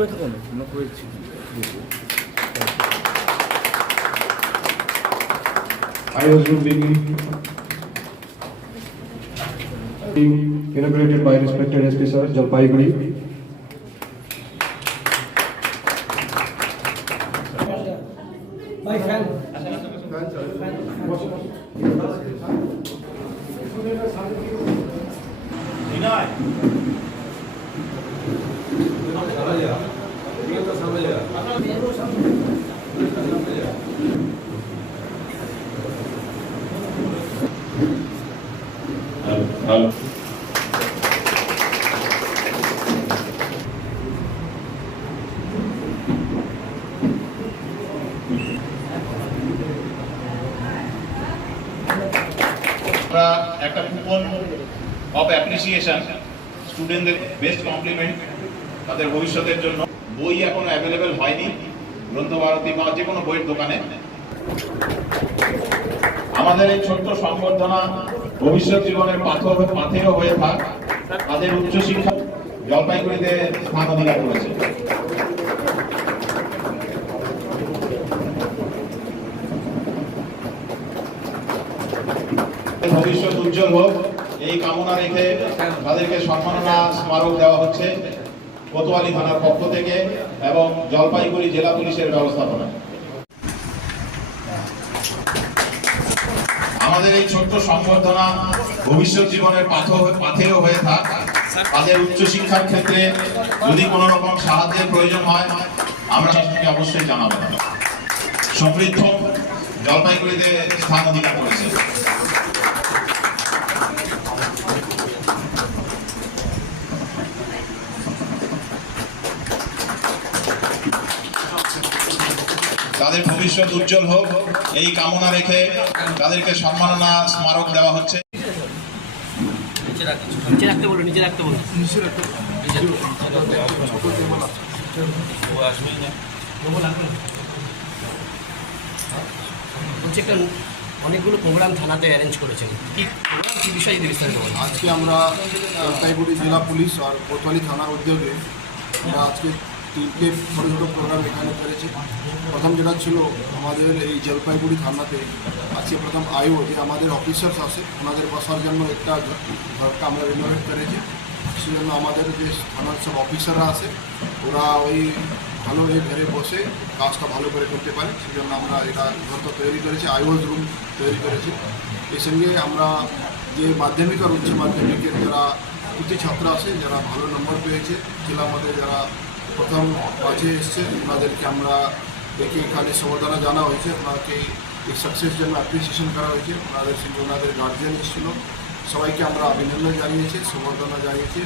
করে থাকো না আমরা করেছি I was being being inaugurated by respected SP Sir Jalpaiguri. ভাই ফ্যান আমরা একটা কুপন অফ অ্যাপ্রিসিয়েশন স্টুডেন্টদের বেস্ট কমপ্লিমেন্ট তাদের ভবিষ্যতের জন্য বই এখনও অ্যাভেলেবেল হয়নি, গ্রন্থভারতী বা যে কোনো বইয়ের দোকানে। আমাদের এই ছোট্ট সংবর্ধনা ভবিষ্যৎ জীবনের পাথর পাথেয় হয়ে থাক। তাদের উচ্চশিক্ষা জলপাইগুড়িতে স্থান অধিকার করেছে। ভবিষ্যৎ উজ্জ্বল হোক, এই কামনা রেখে তাদেরকে সম্মাননা স্মারক দেওয়া হচ্ছে। কোতোয়ালি থানার পক্ষ থেকে এবং জলপাইগুড়ি জেলা পুলিশের ব্যবস্থাপনা। আমাদের এই ছোট্ট সংবর্ধনা ভবিষ্যৎ জীবনের পাথেয় হয়ে থাক। তাদের উচ্চশিক্ষার ক্ষেত্রে যদি কোনো রকম সাহায্যের প্রয়োজন হয়, আমরা তাদেরকে অবশ্যই জানাব। সমৃদ্ধ জলপাইগুড়িতে স্থান অধিকার করেছে। তাদের ভবিষ্যৎ উজ্জ্বল হোক এই কামনা রেখে তাদেরকে সম্মাননা স্মারক দেওয়া হচ্ছে। নিচে রাখতে বলো নিচে রাখতে বলো। বলছি একটা অনেকগুলো প্রোগ্রাম থানাতে অ্যারেঞ্জ করেছেন। কি প্রোগ্রাম কি বিষয়ে বিস্তারিত বলেন? আজকে আমরা জলপাইগুড়ি জেলা পুলিশ আর কোতোয়ালি থানার উদ্যোগে আমরা আজকে তিনটে ছোটো ছোটো প্রোগ্রাম এখানে করেছি। প্রথম যেটা ছিল আমাদের এই জলপাইগুড়ি থানাতে আজকে প্রথম আইও, যে আমাদের অফিসার্স আছে, ওনাদের বসার জন্য একটা ঘরটা আমরা রিনোভেট করেছি। সেই জন্য আমাদের যে থানার সব অফিসাররা আছে, ওরা ওই ভালো এই ঘরে বসে কাজটা ভালো করে করতে পারে। সেই জন্য আমরা এটা ঘরটা তৈরি করেছি আইওজ রুম তৈরি করেছি। এর সঙ্গে আমরা যে মাধ্যমিক আর উচ্চ মাধ্যমিকের যারা কৃতি ছাত্র আছে, যারা ভালো নম্বর পেয়েছে জেলার মধ্যে যারা প্রথম মাঝে এসছে। ওনাদেরকে আমরা দেখে এখানে সমর্থনা জানা হয়েছে। ওনাকে এই সাকসেস জন্য অ্যাপ্রিসিয়েশন করা হয়েছে। ওনাদের সঙ্গে ওনাদের গার্জিয়ান এসেছিল। সবাইকে আমরা অভিনন্দন জানিয়েছি সমর্থনা জানিয়েছি।